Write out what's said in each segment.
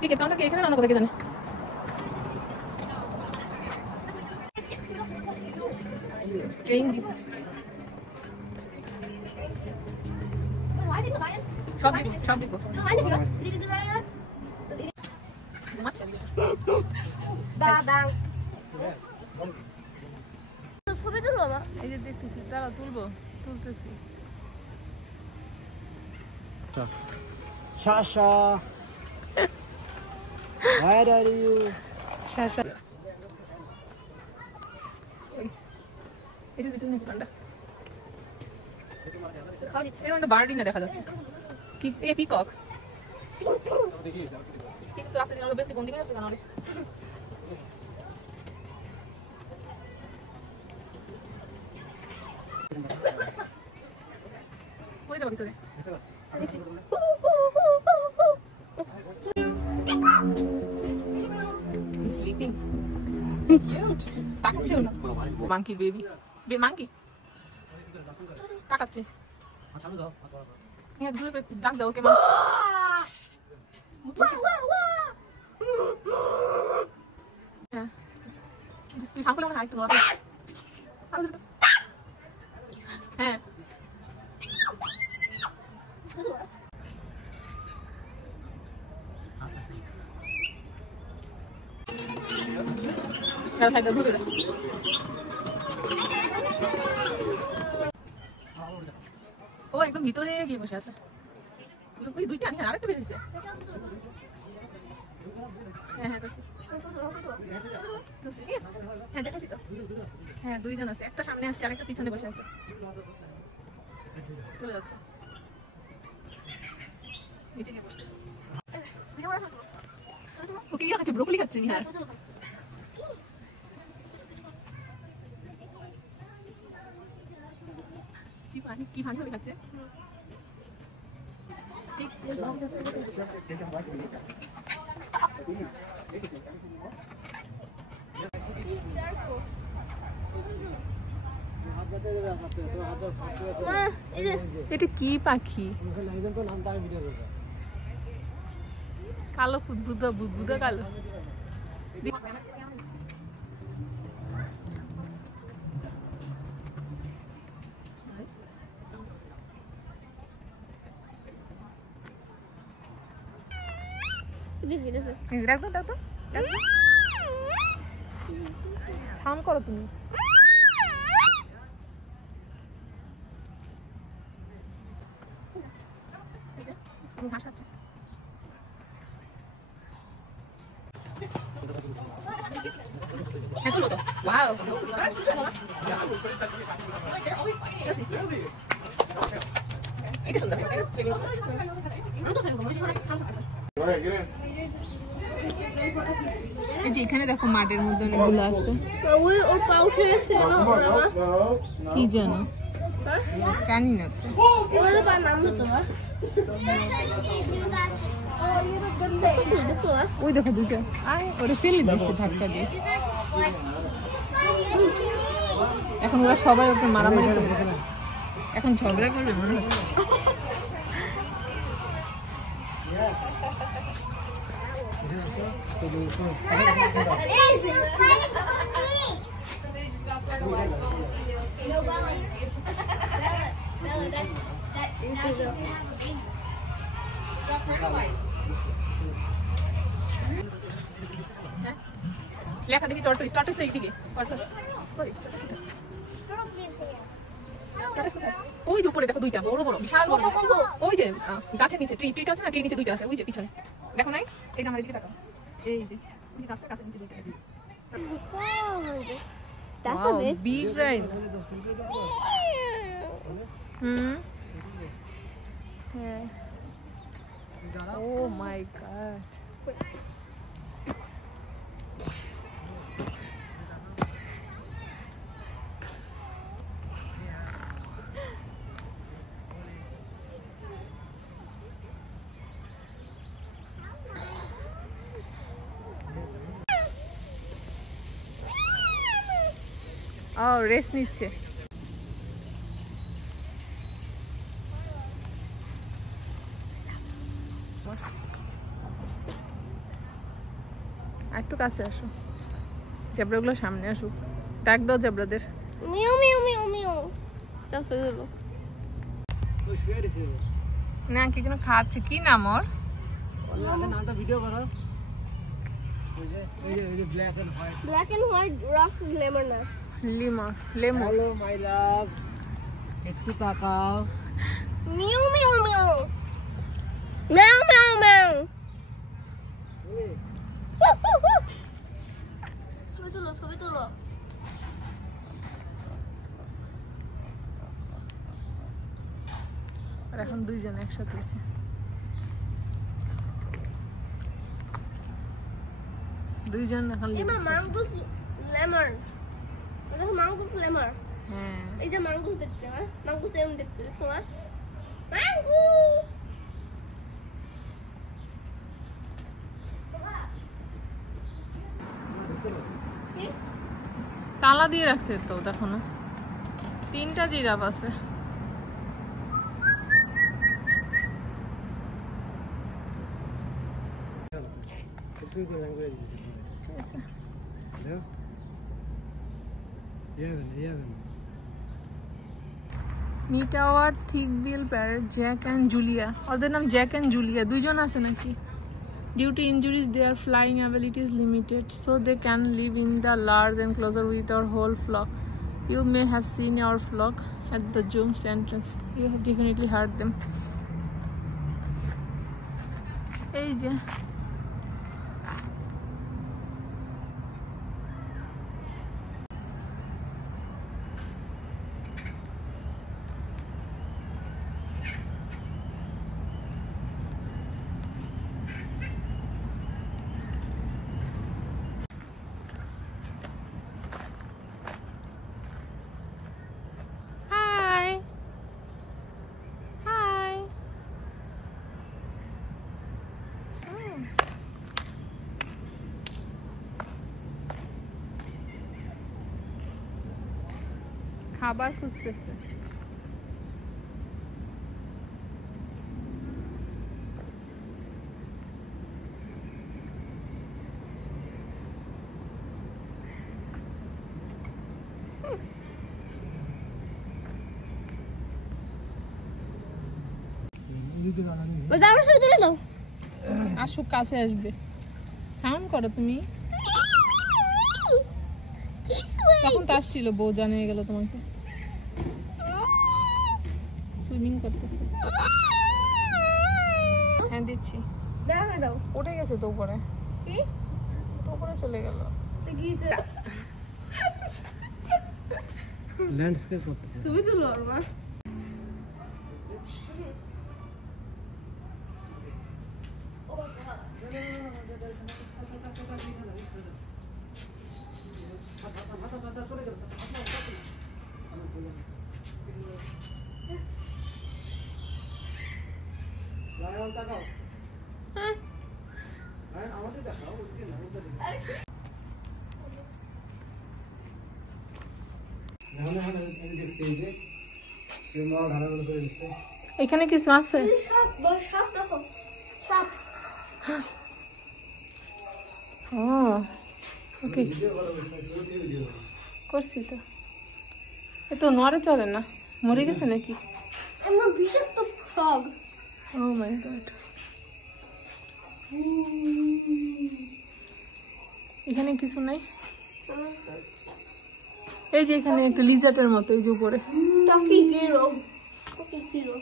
ঠিক আছে, আমরা কি এখানে রান্না করে জানি? ট্রেন দিব সব দিব সব দিব বাবা ছবি তুলবো না, এই যে দেখতেছি, দাঁড়া তুলতেছি। Shasha, where are you? Shasha. এটার ভিতরে নাকি পান্ডা? এর মধ্যে বার্ডই না দেখা যাচ্ছে। কি এ পিকক? কিন্তু রাস্তা দিয়ে বেলতে বন্দি করে আছে কেন রে? পড়ে যাবে ভিতরে। He's sleeping. Cute. তাকাচ্ছে না। Monkey baby. Monkey. তাকাচ্ছে। ইয়া দূরে ডাক দাও ওকে মা। হ্যাঁ। তুই সামনে আমার হাইট মারা। হ্যাঁ। Cara saya dulu deh. Oh, একদম ভিতরে গিয়ে বসে আছে। ওই দুইটা আনি আরেকটা বের হইছে। হ্যাঁ হ্যাঁ দেখছি। হ্যাঁ দেখছি তো। হ্যাঁ দুইজন আছে, একটা সামনে আসছে আরেকটা পিছনে বসে আছে। চলে যাচ্ছে। নিচে গিয়ে বসে। ওকে কি খাচ্ছে? ব্রোকলি খাচ্ছে নিহার। কি ফানি হবে খাচ্ছে? ঠিক এটা কি পাখি? কালো বুদ্ধা কালো। সাউন্ড করো তুমি। ঘাস খাচ্ছে। Wow. এটা সুন্দর। এই যে এখানে দেখো মাঠের মধ্যে অনেকগুলো আছে। ওই ওর পা উঠে গেছে কি জানো? জানি না তো। ওরা তো পা নাম হতো না। ওই দেখো দুটো। আয় ওরা ফেলে দিচ্ছে ধাক্কা দিয়ে। এখন ওরা সবাই ওকে মারামারি করবে, এখন ঝগড়া করবে মনে হচ্ছে। লেখা দেখি টর্টয়েস, টর্টয়েস তো এইদিকে। ওই যে উপরে দেখো দুইটা বড় বড় বিশাল বড়। ওই যে গাছের নিচে ট্রিটা আছে না, ট্রির নিচে দুইটা আছে, ওই যে পিছনে দেখো নাই? এই যে আমার এদিকে তাকাও, এই যে গাছটার কাছে নিচে দুইটা। Wow, big brain. Yeah. Oh my god. ও রেস্ট নিচ্ছে। একটু কাছে আসো, জেব্রাগুলো সামনে আসুক, ডাক দাও জেব্রাদের। মিউ মিউ মিউ মিউ তা শুয়ে দিল। ওই শুয়ে দিছে না কি যেন খাচ্ছে, কি নাম ওর? নামটা ভিডিও করো। ওই যে black and white. Black and white রাস্ট লেমন না। লেমন। হ্যালো মাই লাভ, একটু তাকাও। মিউ মিউ মিউ মিউ মিউ মিউ ছবি তুলো ছবি তুলো। আর এখন দুইজন একসাথে হয়েছে। দুইজন এখন এবার মাঙ্গুস লেমন, দেখো মাঙ্গুস লেমন। হ্যাঁ এই যে মাঙ্গুস দেখতে, হ্যাঁ মাঙ্গুস এরকম দেখতে, দেখছো না? মাঙ্গুস কি? তালা দিয়ে রাখছে তো, দেখো না 3টা জিরাফ আছে। একটু করে ল্যাঙ্গুয়েজ দিছে। ঠিক আছে। দেখো ইয়াবেন মিট আওয়ার থিক বিল প্যারেট জ্যাক অ্যান্ড জুলিয়া। ওদের নাম জ্যাক অ্যান্ড জুলিয়া, দুইজন আছে নাকি? Due to injuries, their flying ability is limited, so they can live in the large enclosure with our whole flock. You may have seen our flock at the zoom's entrance. You have definitely heard them. এই যে খাবার খুঁজতেছে। ওই দাঁড়াও ছবি তুলে দাও। আসুক, কাছে আসবে, সাউন্ড করো তুমি। তখন তো আসছিল, বউ জানিয়ে গেল তোমাকে। সুইমিং করতেছে। হ্যাঁ দিচ্ছি। দেখা দাও। উঠে গেছে তো উপরে, কি? তো উপরে চলে গেল। গিয়েছে। ল্যান্ডস্কেপ করতেছে। ছবি তুলো আর মা। লায়ন তাকাও। হ্যাঁ আমাদের দেখাও, ওদিকে না ওদিকে। না এই দেখছি এই যে কেমন ধারাগুলো করে দিচ্ছে। এখানে কিছু আছে? সাপ, বড় সাপ দেখো। সাপ। ও ওকে, ভিডিও করা হচ্ছে, ভিডিও করছি তো। এ তো নড়ে চড়ে না, মরে গেছে নাকি? এমন বিষাক্ত ফ্রগ। ও মাই গড। এখানে কিছু নাই? এই যে এখানে একটা লিজার্টের মতো, এই যে উপরে। টকি গিরো। টকি গিরো।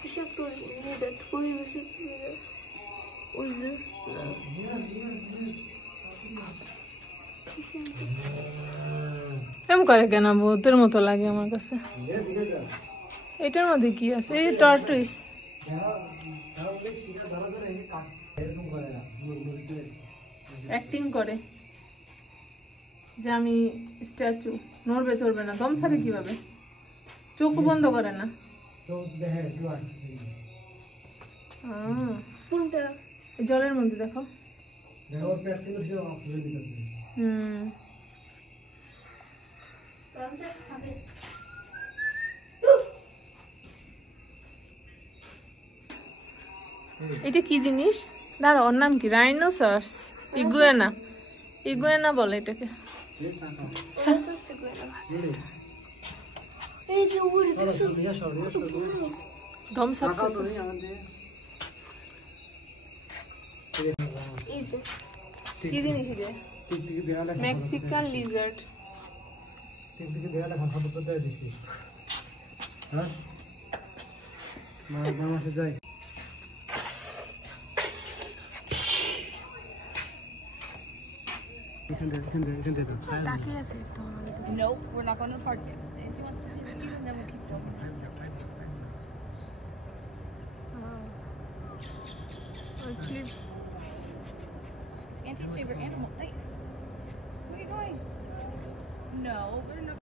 বিষাক্ত লিজার্ড, খুবই বিষাক্ত লিজার্ড। ওই যে এমন করে কেন? ভূতের মতো লাগে আমার কাছে। এটার মধ্যে কি আছে? এই টর্টুইস। অ্যাক্টিং করে যে আমি স্ট্যাচু, নড়বে চড়বে না। দম ছাড়ে কিভাবে? চোখ বন্ধ করে না। কোনটা? জলের মধ্যে দেখো। এটা কি জিনিস? দাঁড়া, ওর নাম কি? রাইনোসরস, ইগুয়ানা। ইগুয়ানা বলে এটাকে। এই যে উপরে দেখছো? ধ্বংস এই যে কি জিনিস এটা? Mexican Lizaad. টিকটিকি দেয়ালে ঘর হাতে তো দিয়ে দিছি। হ্যাঁ? মামা সে যাই। এখান থেকে দাও। তাকিয়ে আছে তো আমাদের দিকে। Nope, we're not going to park it. And she wants to see the cheetah, and then we'll keep going. It's It's Auntie's favorite animal. Hey, where are you going? No, we're not.